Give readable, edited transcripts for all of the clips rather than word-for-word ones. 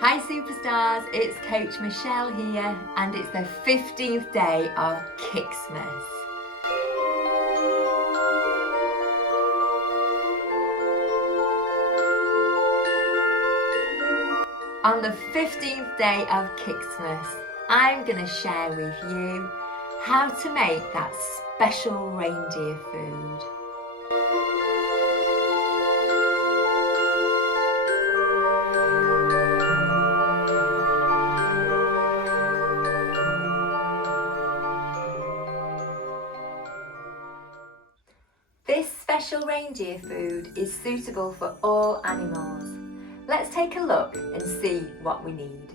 Hi superstars, it's Coach Michelle here and it's the 15th day of Kixxmas. On the 15th day of Kixxmas, I'm going to share with you how to make that special reindeer food. This special reindeer food is suitable for all animals. Let's take a look and see what we need.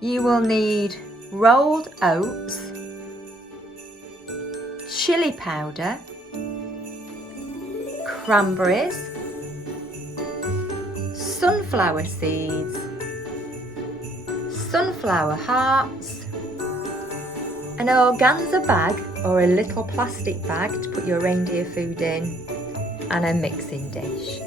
You will need rolled oats, chili powder, cranberries, sunflower seeds, sunflower hearts, an organza bag or a little plastic bag to put your reindeer food in, and a mixing dish.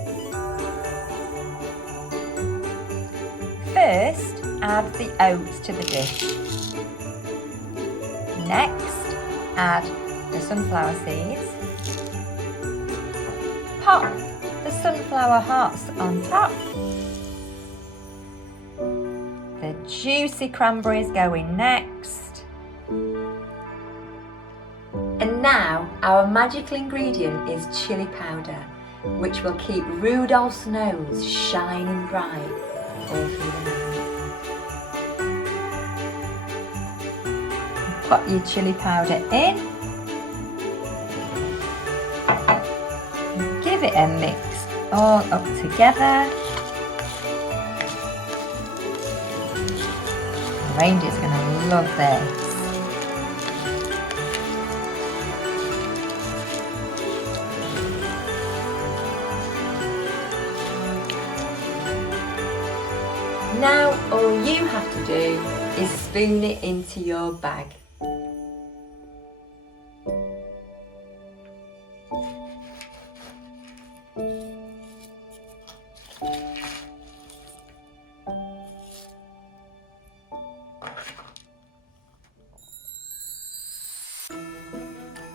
First, add the oats to the dish. Next, add the sunflower seeds. Pop the sunflower hearts on top. The juicy cranberries go in next. And now our magical ingredient is chili powder, which will keep Rudolph's nose shining bright all through the night. Put your chili powder in. Give it a mix all up together. The reindeer's going to love this. Now all you have to do is spoon it into your bag.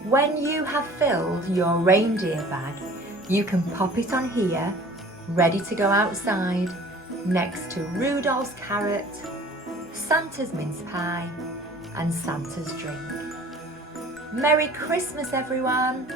When you have filled your reindeer bag, you can pop it on here, ready to go outside, next to Rudolph's carrot, Santa's mince pie and Santa's drink. Merry Christmas everyone!